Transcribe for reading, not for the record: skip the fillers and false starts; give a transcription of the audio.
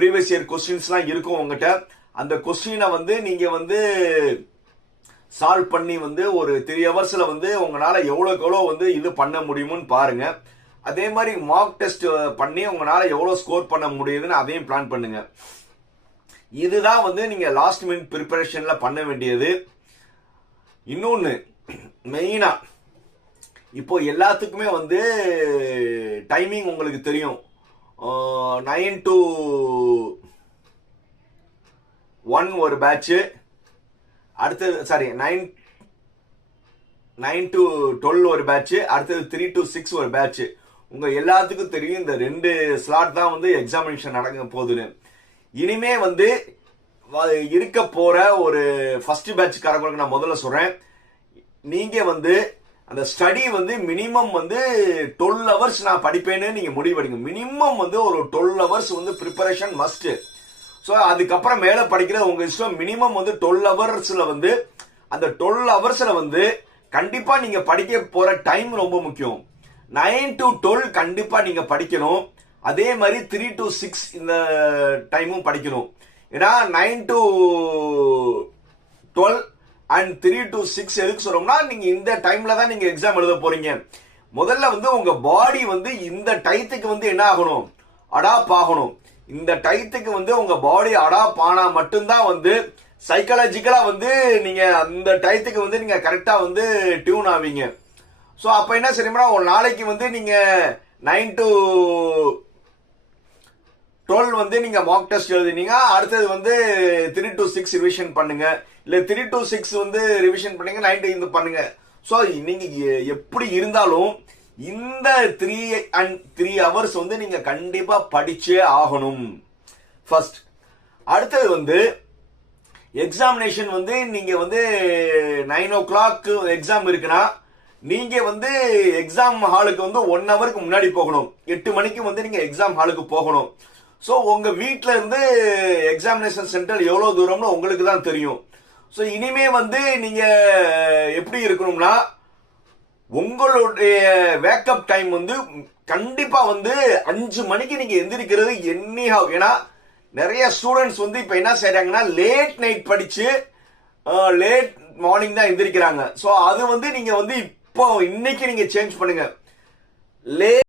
Previous year கொஸ்டின்ஸ்லாம் இருக்கும் உங்ககிட்ட. அந்த கொஸ்டினை வந்து நீங்க வந்து சால்வ் பண்ணி வந்து ஒரு 3 ஹவர்ஸ்ல வந்து உங்களால எவ்வளோக்கு எவ்வளோ வந்து இது பண்ண முடியும்னு பாருங்க. அதே மாதிரி மார்க் டெஸ்ட் பண்ணி உங்களால எவ்வளவு ஸ்கோர் பண்ண முடியுதுன்னு அதையும் பிளான் பண்ணுங்க. இதுதான் வந்து நீங்க லாஸ்ட் மினிட் ப்ரிப்பரேஷன்ல பண்ண வேண்டியது. இன்னொன்னு மெயினா இப்போ எல்லாத்துக்குமே வந்து டைமிங் உங்களுக்கு தெரியும். 9 to 1 ஒரு பேட்ச், அடுத்தது சாரி 9 to 12 ஒரு பேட்ச், அடுத்தது 3 to 6 ஒரு பேட்ச். உங்க எல்லாத்துக்கும் தெரியும் இந்த 2 ஸ்லாட் தான் வந்து எக்ஸாமினேஷன் நடக்க போகுதுன்னு. இனிமே வந்து இருக்க போற ஒரு ஃபர்ஸ்ட் பேட்ச் காரங்களுக்கு நான் முதல்ல சொல்றேன், நீங்க வந்து அந்த ஸ்டடி வந்து மினிமம் வந்து 12 ஹவர்ஸ் நான் படிப்பேன்னு நீங்க முடிவெடுங்க. மினிமம் வந்து ஒரு 12 ஹவர்ஸ் வந்து ப்ரிப்பரேஷன் மஸ்ட். ஸோ அதுக்கப்புறம் மேல படிக்கிறது உங்க இஷ்டம். மினிமம் வந்து 12 ஹவர்ஸ்ல வந்து அந்த 12 ஹவர்ஸ்ல வந்து கண்டிப்பா நீங்க படிக்க போற டைம் ரொம்ப முக்கியம். 9 to 12 கண்டிப்பா நீங்க படிக்கணும். அதே மாதிரி 3 to 6 இந்த டைமும் படிக்கணும். ஏன்னா 9 to 12 அண்ட் 3 to 6 எதுக்கு சொல்றோம்னா, நீங்க இந்த டைம்ல தான் நீங்க எக்ஸாம் எழுத போறீங்க. முதல்ல வந்து உங்க பாடி வந்து இந்த டைத்துக்கு வந்து என்ன ஆகணும், அடாப்ட் ஆகணும். இந்த டைத்துக்கு வந்து உங்க பாடி அடாப்ட் ஆனா மட்டும்தான் வந்து சைக்காலஜிக்கலா வந்து நீங்க அந்த டைத்துக்கு வந்து நீங்க கரெக்டா வந்து டியூன் ஆவீங்க. ஸோ அப்ப என்ன செய்யணும்னா, ஒரு நாளைக்கு வந்து நீங்க 9 to 12 வந்து நீங்க மார்க் டெஸ்ட் எழுதுனீங்க. அடுத்தது வந்து 3 to 6 ரிவிஷன் பண்ணுங்க. இல்ல 3 to 6 வந்து ரிவிஷன் பண்ணுங்க, 9 to இது பண்ணுங்க. ஸோ நீங்க எப்படி இருந்தாலும் இந்த 3 ஹவர்ஸ் வந்து நீங்க கண்டிப்பா படிச்சே ஆகணும் ஃபர்ஸ்ட். அடுத்தது வந்து எக்ஸாமினேஷன் வந்து நீங்க வந்து 9 o'clock எக்ஸாம் இருக்குன்னா, நீங்க வந்து எக்ஸாம் ஹாலுக்கு வந்து 1 ஹவருக்கு முன்னாடி போகணும். 8 மணிக்கு வந்து நீங்க எக்ஸாம் ஹாலுக்கு போகணும். ஸோ உங்க வீட்டில இருந்து எக்ஸாமினேஷன் சென்டர் எவ்வளவு தூரம்னு உங்களுக்கு தான் தெரியும். ஸோ இனிமே வந்து நீங்க எப்படி இருக்கணும்னா, உங்களுடைய வேக்கப் டைம் வந்து கண்டிப்பா வந்து 5 மணிக்கு நீங்க எந்திரிக்கிறது எண்ணிஹவ். ஏன்னா நிறைய ஸ்டூடெண்ட்ஸ் வந்து இப்ப என்ன செய்யறாங்கன்னா, லேட் நைட் படிச்சு லேட் மார்னிங் தான் எந்திரிக்கிறாங்க. ஸோ அது வந்து நீங்க வந்து இப்போ இன்னைக்கு நீங்க சேஞ்ச் பண்ணுங்க.